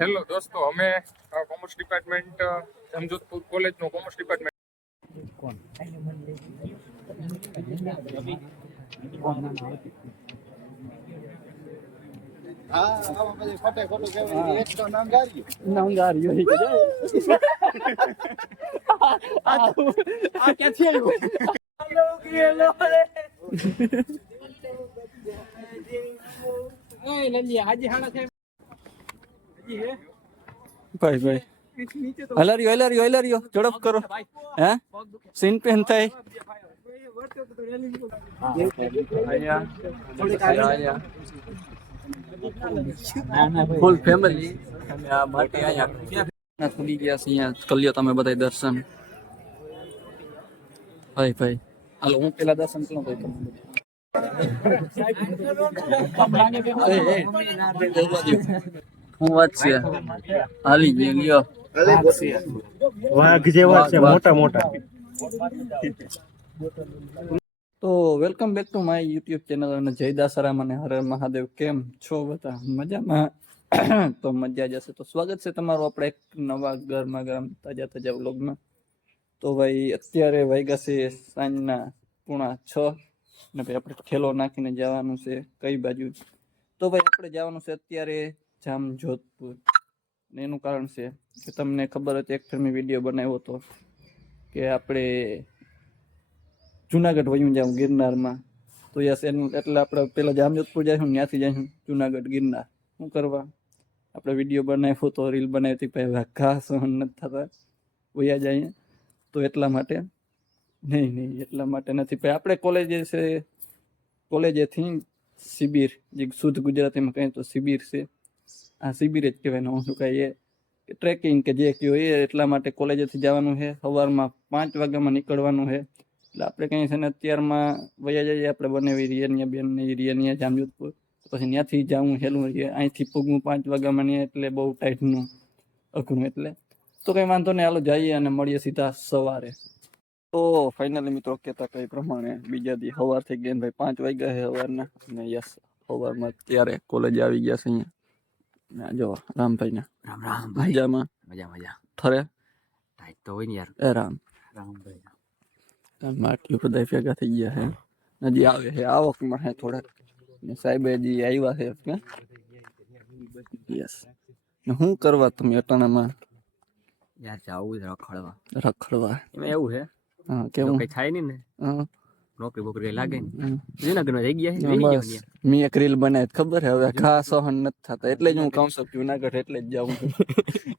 Hello દોસ્તો, અમે commerce department સમજોતપુર કોલેજનો commerce department ભાઈ ભાઈ હલાર્યો ઝડપ કરો. હે સીન પેન થાય ફૂલ ફેમિલી માટે અહીંયા ખુલી ગયા છે. અહીંયા કલ્યો તમે બધા દર્શન. ભાઈ ભાઈ હાલો હું પેલા દર્શન કરું ભાઈ તમે હું વાત છે હાલી ગયો વાઘ જેવા છે મોટા મોટા. તો welcome back to my YouTube channel અને જય દાસારામ અને હર હર મહાદેવ. કેમ છો બધા? મજામાં? તો મજા જશે. તો સ્વાગત છે તમારું આપણે એક નવા ગરમા ગરમ તાજા તાજા વ્લોગમાં. તો ભાઈ અત્યારે વાગ્યા છે સાંજના 6:30 ને ભાઈ આપણે ઠેલો નાખીને જવાનું છે કઈ બાજુ? તો ભાઈ આપણે જવાનું છે અત્યારે જામજોધપુર. ને એનું કારણ છે કે તમને ખબર હતી એક ફિલ્મી વિડીયો બનાવ્યો હતો કે આપણે જુનાગઢ વયું જાઉં ગિરનારમાં. તો યસ એનું એટલે આપણે પેલા જામજોધપુર જઈશું, ત્યાંથી જઈશું જુનાગઢ ગિરનાર. શું કરવા? આપણે વિડીયો બનાવ્યો તો રીલ બનાવી હતી, ભાઈ ઘા સહન નથી થતા વયા જાય. તો એટલા માટે નહીં એટલા માટે નથી ભાઈ. આપણે કોલેજે છે, કોલેજેથી શિબિર, જે શુદ્ધ ગુજરાતીમાં કહીએ તો શિબિર છે. આ શિબિર જ કહેવાય, શું કાંઈ એ ટ્રેકિંગ કે જે કહ્યું એ. એટલા માટે કોલેજેથી જવાનું છે. સવારમાં 5 વાગ્યામાં નીકળવાનું છે. એટલે આપણે કંઈ છે ને અત્યારમાં વયા જઈએ. આપણે બનાવી રિયનિયા બેનને રિયનિયા જામજોધપુર. પછી ત્યાંથી જવું હેલું રહીએ. અહીંથી પૂગવું 5 વાગ્યામાં નહીં એટલે બહુ ટાઈટનું અઘરું. એટલે તો કંઈ વાંધો નહીં, હાલો જઈએ અને મળીએ સીધા સવારે. તો ફાઇનલી મિત્રો કહેતા કઈ પ્રમાણે બીજા દી સવાર થઈ ગયા ભાઈ 5 વાગ્યા છે સવારના. અને યસ સવારમાં અત્યારે કોલેજ આવી ગયા છે. અહીંયા જો રામભાઈ ને રામ રામ મજામાં મજા થરે ટાઈટ તો હોય ને યાર. એ રામભાઈ માટલી બધા ભેગા થઈ ગયા છે. હજી આવે છે આવકમાં છે થોડાક. ને સાહેબ હજી આવ્યા છે કે યસ. ને શું કરવા તમે અટાણામાં? યાર જાવું રખડવા એમાં એવું છે. હા કેવું કઈ થાય નહીં ને. હા નોકરી બોકરી લાગે ને જુનાગઢમાં જઈ ગયા. મેં એક રીલ બનાવી ખબર છે, હવે ઘા સહન નથી થતા એટલે જ હું કહું છું જુનાગઢ એટલે જ જાઉં.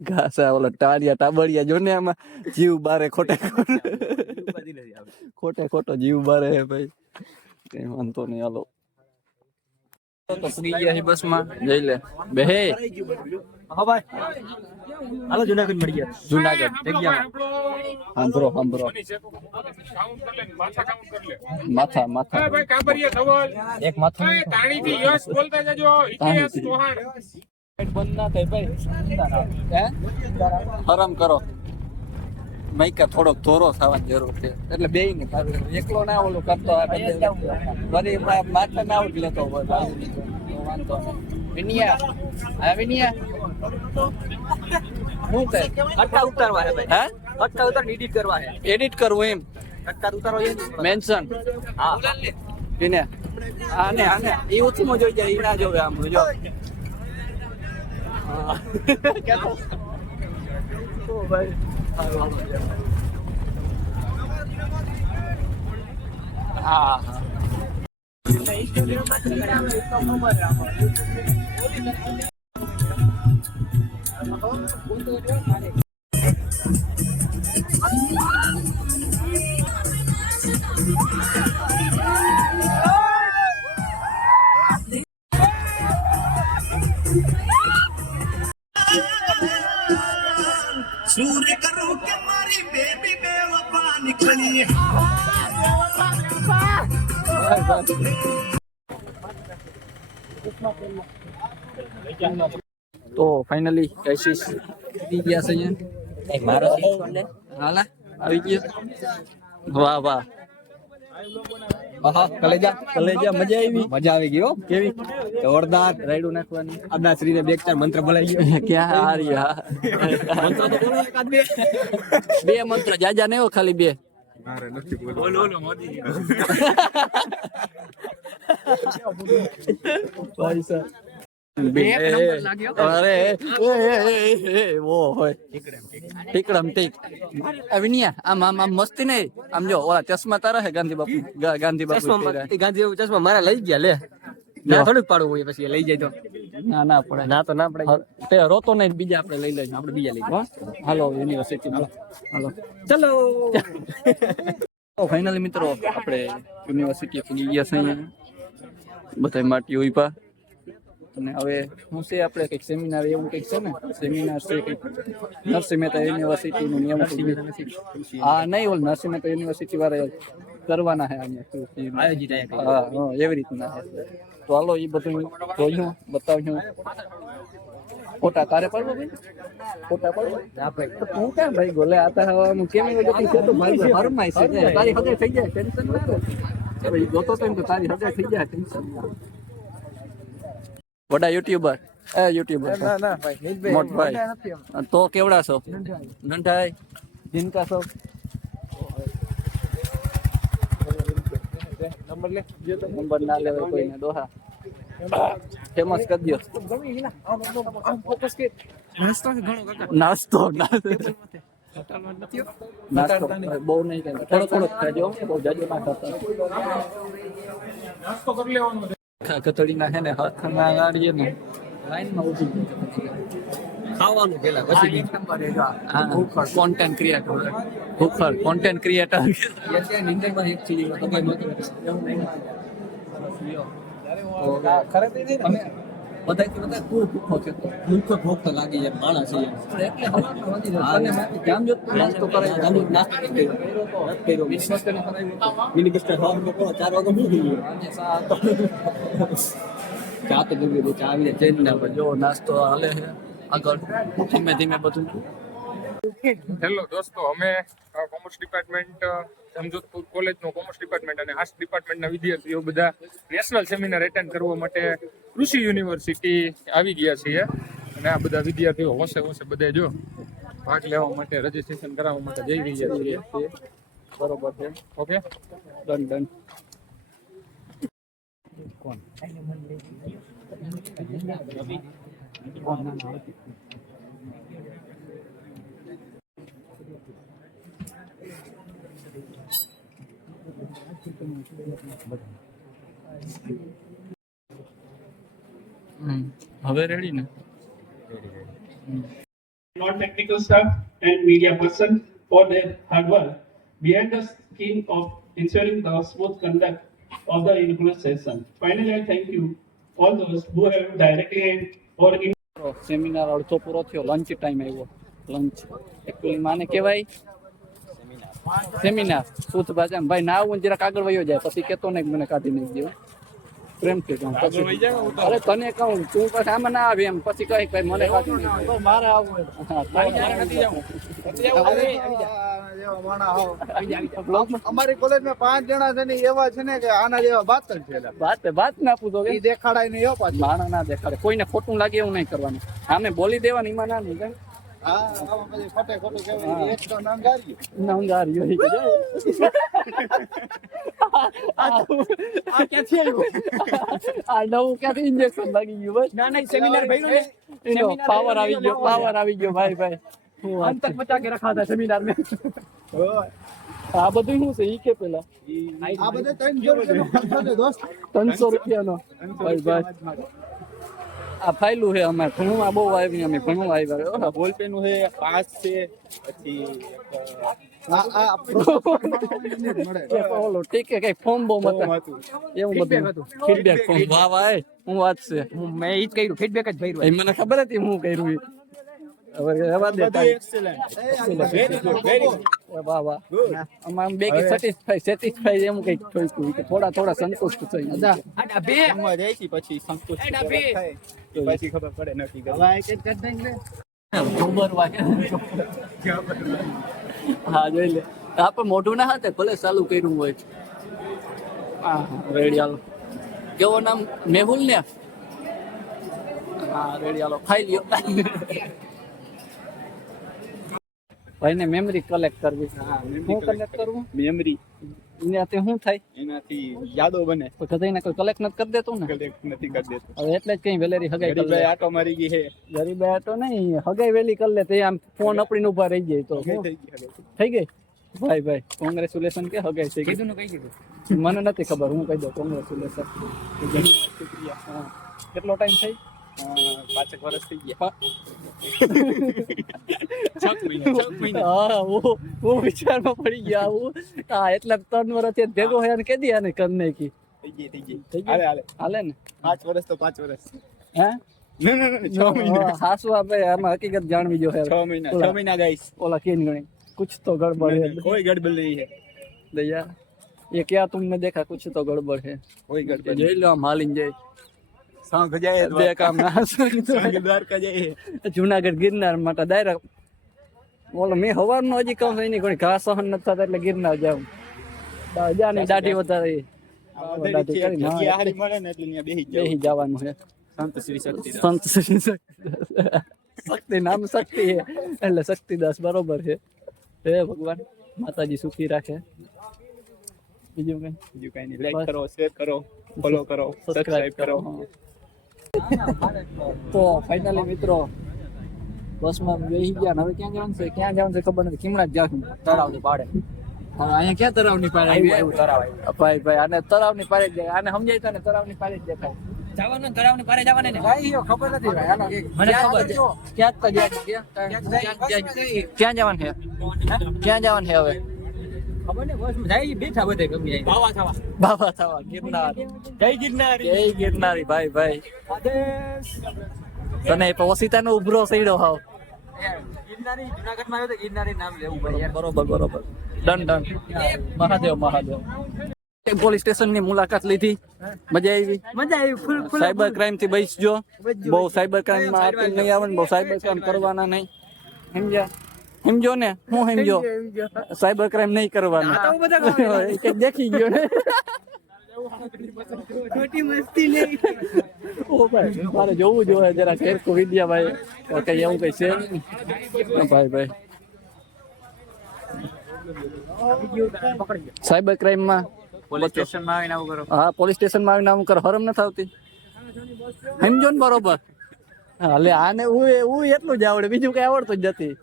ઘાસ ઓલા ટાળિયા ટાબડિયા જો ને આમાં જીવ બારે ખોટો જીવ બારે હે ભાઈ. કઈ વાંધો નહીં હાલો. તો પૂરી ગયા બસ માં જઈ લે બેહે. હા ભાઈ હાલો જુનાગઢ મળી ગયા. જુનાગઢ જગ્યામાં સાંભળો માથા એક માથા તાણીથી યશ બોલતા જજો. ઇતિહાસ ચૌહાણ બંધ ના થાય ભાઈ. હે આરામ કરો. મૈકા થોડોક ધોરો થવાની જરૂર છે એટલે બે ને એકલો ના ઓલો કરતો વળી માથા ના આઉટ લેતો વાંધો. વિનિયા શું કહે અટકા ઉતારવા હે ભાઈ? હે અટકા ઉતાર એડિટ કરવા હે. એડિટ કરવું એમ અટકા ઉતારો મેન્શન. હા વિને આને એ ઓછીમાં જોઈ જાય. એ ના જોવે આમ જો. તો ભાઈ હા सूर्य करो के मारी बेबी बेवफा निकली. તો ફાઇનલી કશિશ આવી ગયા છે અહીંયા. મારો હાલા આવી ગયો. વાહ આહા કલેજા કલેજા મજા આવી મજા આવી ગઈ હો કેવી જોરદાર રાયડું નાખવાની આપણા શ્રીને બે ચાર મંત્ર બોલાઈ ગયો ક્યાં હારી હા મંત્ર તો બોલો એકાદ બે બે મંત્ર જાજા નહીં હો ખાલી બે મારે નથી બોલો મોદી પૈસા અરે વો હોય ટીકડમ ટીક વિનિયા આમ આમ આમ મસ્તી નહીં આમ જો ઓલા ચશ્મા તારા હે ગાંધી બાપુ ગાંધી બાપુ પહેર્યા. ગાંધી ચશ્મા મારા લઈ ગયા લે ના થોડુંક પાડવું હોય પછી લઈ જાય તો ના ના પડે ના તો ના પડે તે રોતો નહીં બીજા આપણે લઈ લેજો આપણે બીજા લઈ લઈએ હાલો યુનિવર્સિટી હાલો ચલો ફાઇનલી મિત્રો આપણે યુનિવર્સિટી પૂગી ગયા છે અહીંયા બધા માટી ઉભા અને હવે શું છે આપણે કંઈક સેમિનાર એવું કંઈક છે ને સેમિનાર છે કંઈક નરસિંહ મહેતા યુનિવર્સિટીનું નિયમ હા નહીં ઓલ નરસિંહ મહેતા યુનિવર્સિટી વાળા કરવાના છે અહીંયા આયોજિત હા હા એવી રીતના છે તો હાલો એ બધું જોયું બતાવ્યું ફોટા તારે પડવો ભાઈ ફોટા પડવો તો તું ક્યાં ભાઈ ગોલે આતા હવાનું કેમ એવું ગતિ છે તો ભાઈ હરમાય છે તારી હદે થઈ જાય ટેન્શન નતો ભાઈ જોતો તો એમ તો તારી હદે થઈ જાય ટેન્શન વડા યુટ્યુબર યુટ્યુબર ના ના ભાઈ મોટ ભાઈ તો કેવડા છો નંઢાઈ જીનકા છો નંબર ના લેવાય કોઈને દોહા ફેમસ કરી દો નાસ્તો નાસ્તો બહુ નહીં થોડો થોડો ખાજો બહુ જાજો ના ખાતા નાસ્તો કરી લેવાનો કચોડી ના હે ને હાથ ના ગાડીએ ને લાઈનમાં ઉભી ખાવાનું પેલા પછી કોન્ટેન્ટ ક્રિએટર ભૂખર કોન્ટેન્ટ ક્રિએટર નિંદરમાં એક ચીજ તો કોઈ મત અમે બધાથી બધા ખૂબ ભૂખો છે ભૂખ ભૂખ તો લાગી જાય માણસ છે જામ જો નાસ્તો કરે નાસ્તો કર્યો મિની કસ્ટર હોમ કો 4 વાગે હું ગયો ચા તો ગયો ચા આવીને ચેન્જ ના પડે જો નાસ્તો હાલે છે આગળ ધીમે ધીમે બધું હેલો દોસ્તો અમે કોમર્સ ડિપાર્ટમેન્ટ સમજોતપુર કોલેજનો કોમર્સ ડિપાર્ટમેન્ટ અને આર્ટ્સ ડિપાર્ટમેન્ટના વિદ્યાર્થીઓ બધા નેશનલ સેમિનાર એટેન્ડ કરવા માટે કૃષિ યુનિવર્સિટી આવી ગયા છીએ અને આ બધા વિદ્યાર્થીઓ હોશે બધે જો ભાગ લેવા માટે રજીસ્ટ્રેશન કરાવવા માટે જઈ રહ્યા છીએ બરોબર છે ઓકે ડન ડન હવે રેડી ને non-technical staff and media person for their hard work behind the scheme of ensuring the smooth conduct of the universal session. Finally, I thank you all those who have directly or seminar અડધો પૂરો થયો lunch time આવ્યો lunch actually માને કહેવાય seminar શુદ્ધ ભાષામાં ભાઈ ના આવું જરાક આગળ વયો જાય પછી કેતો ને મને કાઢી નહીં દેવું પ્રેમથી કહું પછી અરે તને કહું તું પછી આમાં ના આવે એમ પછી કહે ભાઈ મને કાઢી નહીં મારે આવું અમારી કોલેજમાં 5 જણા છે ને એવા છે ને કે આના જેવા બાત જ છે વાત ના પૂછો કે ઈ દેખાડાય નહીં હો પાછું માણા ના દેખાડે કોઈને ખોટું લાગે એવું નહીં કરવાનું આમે બોલી દેવાનું એમાં ના નહીં હા આમાં પછી ખોટે ખોટું કહેવાય એક તો નંગારી નંગારી હોય કે આ ક્યાંથી આવ્યું આ નવું ક્યાંથી ઇન્જેક્શન લાગી ગયું બસ ના ના સેમિનાર ભર્યું ને પાવર આવી ગયો ભાઈ અંતર બચા કે રખા था सेमिनार में આ બધું શું છે ઈ કે પેલા આ બધે 300 રૂપિયાનો ખર્ચો છે દોસ્ત 300 રૂપિયાનો ભાઈ આ ફાઇલું છે અમારે ભણવા બહુ આવી અમે ભણવા આવ્યા બોલ પેન છે 5 છે પછી આ મળે ઓલો ઠીક છે કઈ ફોર્મ બોમ હતા એવું બધું ફીડબેક ફોર્મ વાહ વાહ હું વાત છે મેં ઈ જ કર્યું ફીડબેક જ ભર્યું એ મને ખબર હતી હું કર્યું ઈ. હવે રહેવા દે વેરી ગુડ વાહ વાહ આમાં બે કે સેટિસ્ફાઈ એમ કઈક થોડું કે થોડા સંતુષ્ટ થઈ આડા બે એમાં જાય છે પછી સંતોષ એડા બે પછી ખબર પડે નક્કી હવે એક જ કરી દઈએ ખબર વાગે હા જોઈ લે આપણે મોઢું ના હાથે ભલે ચાલુ કર્યું હોય હા રેડી હાલો. કેવો નામ? મેહુલ ને? હા રેડી હાલો, ખાઈ લ્યો. ભાઈને મેમરી કલેક્ટ કરવી. હું કલેક્ટ કરવું? મેમરી એનાથી શું થાય? એનાથી યાદો બને. તો કદાઈને કોઈ કલેક્ટ નથી કરી દેતું ને? કલેક્ટ નથી કરી દેતો. હવે એટલે જ કઈ વેલેરી હગાઈ કરી લે. ગરીબાઈ આટો મારી ગઈ છે. ગરીબાઈ તો નહીં, હગાઈ વેલી કરી લે તો આમ ફોન આપડીને ઉભા રહી જાય તો થઈ ગઈ હવે. થઈ ગઈ. ભાઈ ભાઈ કોંગ્રેચ્યુલેશન કે હગાઈ થઈ ગઈ? મને નથી ખબર, હું કહી દઉં કોંગ્રેચ્યુલેશન. કેટલો ટાઈમ થઈ? 5 વર્ષ થઈ ગયા. 6 મહિના. હા હું વિચારમાં પડી ગયા હું. હા એટલે 3 વર્ષથી ભેગો હોય અને કેદી આને કર નાખી. થઈ ગઈ. થઈ ગઈ? હાલે હાલે. હાલે ને? 5 વર્ષ તો 5 વર્ષ. હે ના 6 મહિના. હાસુ આપણે આમાં હકીકત જાણવી જો હે 6 મહિના. 6 મહિના ગાઈસ. ઓલા કેન ગણી कुछ तो गड़बड़ है कोई गड़बड़ नहीं है. भैया ये क्या तुमने देखा? कुछ तो गड़बड़ है. कोई गड़बड़ જોઈ લો આમ હાલીને જાય. सांग जाए બે કામ ના सांग द्वारका जाए. જુનાગઢ ગિરનાર માટે ડાયરેક્ટ ઓલો મેં હવારનો હજી કહું એની કોઈ ઘાસ સહન નથી થતા એટલે ગિરનાર જાઉં. જાની દાઢી વધારે દાઢી કરીને જગ્યા હારી મળે ને એટલે ત્યાં બેહી જાવ. બેહી જવાનું છે. સંત શ્રી શક્તિદાસ. સંત શ્રી શક્તિ નામ શક્તિ છે એટલે શક્તિદાસ બરોબર છે. હે ભગવાન માતાજી સુખી રાખે. બીજું કઈ? બીજું કઈ નહીં. લાઈક કરો, શેર કરો, ફોલો કરો, સબસ્ક્રાઇબ કરો. તો ફાઇનલી મિત્રો બસમાં બેસી ગયા. હવે ક્યાં જવાનું છે? ક્યાં જવાનું છે ખબર નથી. કિમણા જ જાશું તળાવની પાડે. હવે અહીંયા ક્યાં તળાવની પાડે આવી? ભાઈ ભાઈ આને તળાવની પાડે જ જાય. આને સમજાય તો ને તળાવની પાડે જ દેખાય. જવાનું તળાવની પારે જવાને ને ભાઈ ખબર નથી ભાઈ આનો મને ખબર છે. ક્યાં તો જાય ક્યાં જવાનું છે? ક્યાં જવાનું છે હવે? ખબર ને બસ જાય બેઠા બધે ગમી જાય બાવા થવા બાબા થવા ગિરનાર. જય ગિરનારી જય ગિરનારી ભાઈ ભાઈ. તને ઓસિતાનો ઉભરો સઈડો હાવ. ગિરનારી જુનાગઢ માં આવ્યો તો ગિરનારી નામ લેવું પડે યાર. બરોબર ડન મહાદેવ પોલીસ સ્ટેશન ની મુલાકાત લીધી. મજા આવી? ફૂલ સાયબર ક્રાઇમ થી બચજો. બહુ સાયબર ક્રાઇમ માં આતી નહીં આવે ને બહુ સાયબર ક્રાઇમ કરવાના નહીં. સમજ્યા? સમજો ને? હું સમજો સાયબર ક્રાઇમ નહીં કરવાના. દેખી ગયો ને ખોટી મસ્તી નહીં. ઓ ભાઈ મારે જોવું જોઈએ જરા કેરકો વિદ્યા ભાઈ કઈ એવું કઈ છે નહીં. ભાઈ સાયબર ક્રાઇમ માં પોલીસ સ્ટેશન માં આવીને આવું કરો. હા પોલીસ સ્ટેશન માં આવીને આવું કરો. હરમ નથી આવતી. સમજો ને બરોબર? એટલે આને હું એટલું જ આવડે, બીજું કઈ આવડતું જ નથી.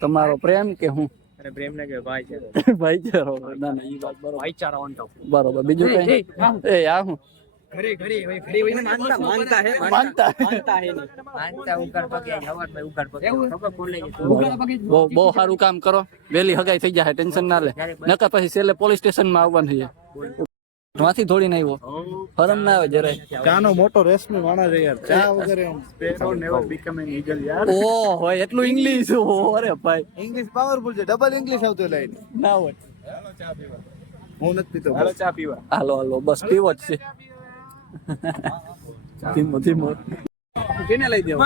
તમારો પ્રેમ કે હું? અરે પ્રેમ ને કે ભાઈ છે. ભાઈચારો. ના ના ઈ વાત બરોબર. ભાઈચારા ઓન ટોપ. બરોબર. બીજું કઈ? એ આ હું ઘરે માનતા હે માનતા માનતા ઉગાડ પગે હવાર મે ઉગાડ પગે ખબર બોલે બહુ સારું કામ કરો. વેલી હગાઈ થઈ જાય, ટેન્શન ના લે. નકર પછી છેલ્લે પોલીસ સ્ટેશન માં આવવાનું છે. માંથી થોડીને આવ્યો. ફરમ ના આવે જરાય. ચાનો મોટો રેશમી માણસ છે યાર. ચા વગર એમ Sparrow never becoming eagle યાર. ઓ હોય એટલું ઇંગ્લિશ. અરે ભાઈ ઇંગ્લિશ પાવરફુલ છે. ડબલ ઇંગ્લિશ આવતું લાઈન. ના હોય. હું નથી પીતો. હાલો ચા પીવા. હાલો બસ પીવો જ છે. ધીમો કેને લઈ દેવો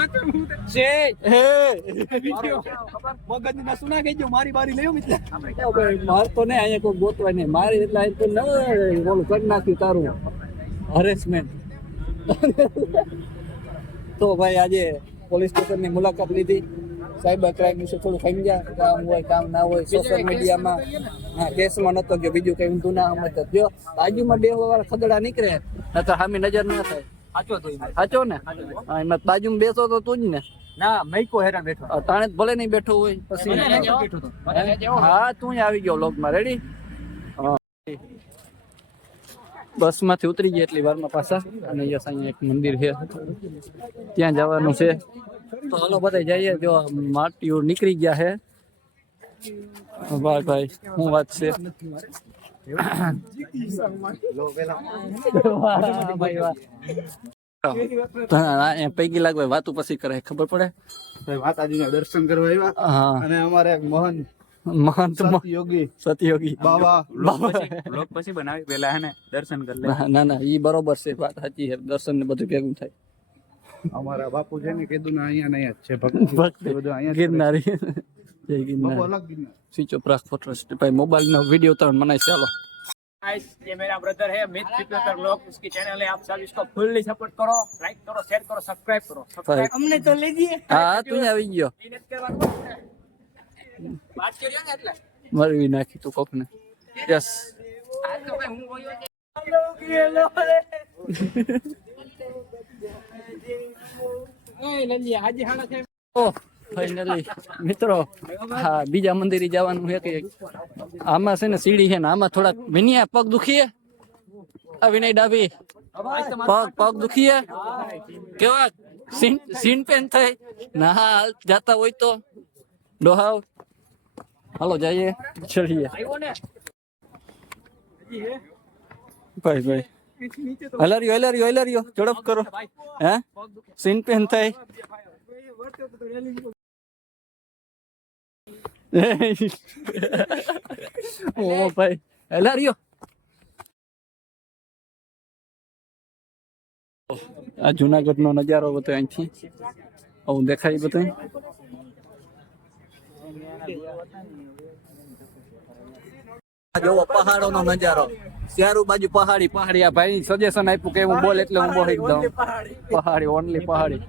છે મગજ ના સુના ગઈ ગયો. મારી બારી લેવો મિત્ર. માર તો નહીં અહીંયા કોઈ ગોતવાય નહીં. મારી એટલે અહીં તો ન ઓલું કરી નાખ્યું તારું હરેસમેન્ટ. તો ભાઈ આજે પોલીસ સ્ટેશન ની મુલાકાત લીધી. સાયબર ક્રાઇમ વિશે થોડું સમજ્યા. કામ હોય કામ ના હોય. સોશિયલ મીડિયામાં હા કેસમાં નતો ગયો. બીજું કઈ ઊંધું ના સમજતો જો બાજુમાં બે વાળા ખદડા નીકળે નકર સામે નજર ના થાય. સાચો તો સાચો ને? હા એમાં બાજુમાં બેસો તો તું જ ને. ના મૈકો હેરાન બેઠો તાણે ભલે નહીં બેઠો હોય પછી બેઠો તો હા તું આવી ગયો લોગમાં. રેડી? બસ માંથી ઉતરી ગયા એટલી વારમાં પાછા. અને અહીંયા એક મંદિર છે ત્યાં જવાનું છે. તો હાલો બધા જઈએ. જો માટીઓ નીકળી ગયા છે. ભાઈ શું વાત છે? પૈકી લાગવા વાતું પછી કરે ખબર પડે. માતાજીના દર્શન કરવા આવ્યા. હા અને અમારે એક મહંત યોગી સતયોગી બાબા બ્લોગ પછી બનાવી પેલા હે ને દર્શન કરી લે. ના ઈ બરોબર છે. વાત સાચી છે. દર્શન ને બધું ભેગું થાય. અમારા બાપુ છે ને કીધું ને અહીંયા ને અહીંયા જ છે ભક્તિ બધું અહીંયા ગિરનારી. જય ગિરનારી. અલગ ગિરનાર. સ્વિચ ઓફ રાખ ફોટો ભાઈ. મોબાઈલ નો વિડીયો તો મને ચાલો गाइस ये मेरा ब्रदर है मिथ पिपलकर व्लॉग उसकी चैनल है आप सब इसको फुल्ली सपोर्ट करो लाइक करो शेयर करो सब्सक्राइब करो सब्सक्राइब અમને તો લેજીએ હા તું આવી ગયો મહેનત કરવાનું વાત કર્યો ને એટલે મરવી નાખી તું કોકને યસ આ તો ભાઈ હું બોલ્યો એ નંદી હાજી હાણા છે ઓ ફાઇનલી મિત્રો હા બીજા મંદિરે જવાનું છે કે આમાં છે ને સીડી છે ને આમાં થોડાક વિનિયા પગ દુખીએ આ વિનય ડાબી પગ દુખીએ કેવા સીન પેન થઈ ના હાલ જાતા હોય તો ડોહાવ હાલો જઈએ ચડીએ ભાઈ ભાઈ હલાર્યો ઝડપ કરો હે સીન પેન થાય ઓ ભાઈ હલાર્યો આ જુનાગઢ નો નજારો બધો અહીંથી આવું દેખાય બધું જોવો પહાડો નો નજારો ચારો બાજુ પહાડી પહાડી આ ભાઈ સજેશન આપ્યું કે હું બોલ એટલે હું બોલ એકદમ પહાડી ઓનલી પહાડી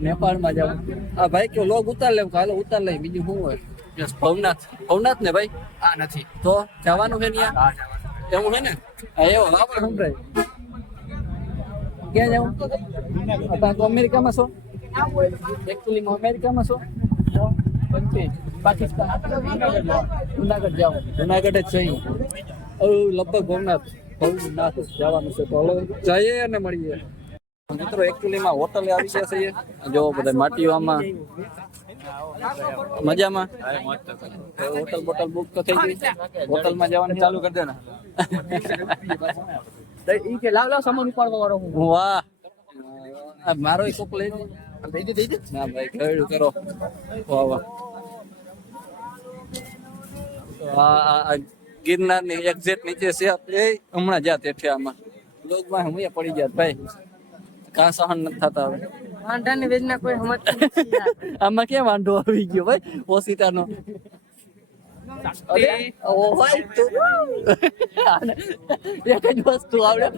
નેપાળમાં જાવ આ ભાઈ કે લોગ ઉતાર લે હાલો ઉતાર લઈ બીજું શું હોય યસ ભવનાથ ને ભાઈ આ નથી તો જવાનું છે ત્યાં એવું છે ને એવો આપણે સંભળાય ક્યાં જાવ તો અમેરિકામાં છો એકચ્યુઅલીમાં અમેરિકામાં છો પાકિસ્તાન જુનાગઢ જાવ જુનાગઢ જ છે લગભગ ભવનાથ જવાનું છે તો હવે જઈએ અને મળીએ મિત્રો એકચ્યુઅલીમાં હોટલે આવી ગયા છીએ જો બધા માટીઓમાં મજામાં હોટલ બોટલ બુક તો થઈ ગઈ હોટલમાં જવાનું ચાલુ કરી દે ને ઈ કે લાવ સામાન ઉપાડવા વાળો હું વાહ આ મારો કોક લઈ દે ના ભાઈ ગળ્યું કરો વાહ વાહ આ ગિરનાર ની એક્ઝેક્ટ નીચે છે એ હમણાં જ્યાં તેઠે આમાં લોકમાં હું પડી ગયા ભાઈ કા સહન નથી થતા હવે વાંઢાની વેદના કોઈ સમજતું નથી આમાં ક્યાં વાંધો આવી ગયો ભાઈ ઓસિતાનો ઓ ભાઈ તું એક જ વસ્તુ આવડે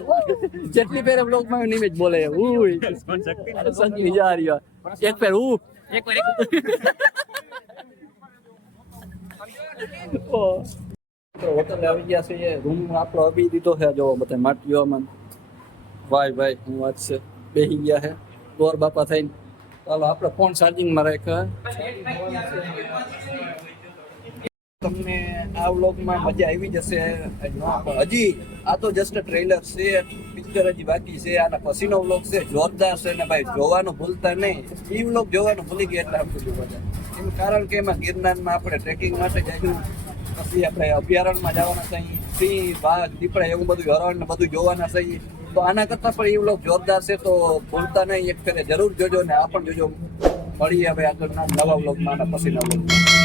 જેટલી પેર બ્લોગમાં નિમેજ બોલે ઉય સંગી જા રહ્યો એક પેર એક વાર હોટલ આવી ગયા છે રૂમ આપણો આપી દીધો છે જો બધા માટીઓમાં ભાઈ હું વાત છે બેસી ગયા છે ગોર બાપા થઈને ચાલો આપણે ફોન ચાર્જિંગમાં રાખ્યો તમને આ વ્લોગમાં મજા આવી જશે હજી આ તો જસ્ટ ટ્રેલર છે પિક્ચર હજી બાકી છે આના પછીનો વ્લોગ છે જોરદાર છે ને ભાઈ જોવાનું ભૂલતા નહીં એ વ્લોગ જોવાનું ભૂલી ગયા એટલે આપણે જોવા એનું કારણ કે એમાં ગિરનારમાં આપણે ટ્રેકિંગ માટે જઈશું પછી આપણે અભયારણ્યમાં જવાના છીએ સિંહ વાઘ દીપડા એવું બધું હરણ ને બધું જોવાના છીએ તો આના કરતાં પણ એ વ્લોગ જોરદાર છે તો ભૂલતા નહીં એક ફેરે જરૂર જોજો ને આ પણ જોજો મળીએ હવે આગળના નવા વ્લોગમાં આના પછીના વ્લોગમાં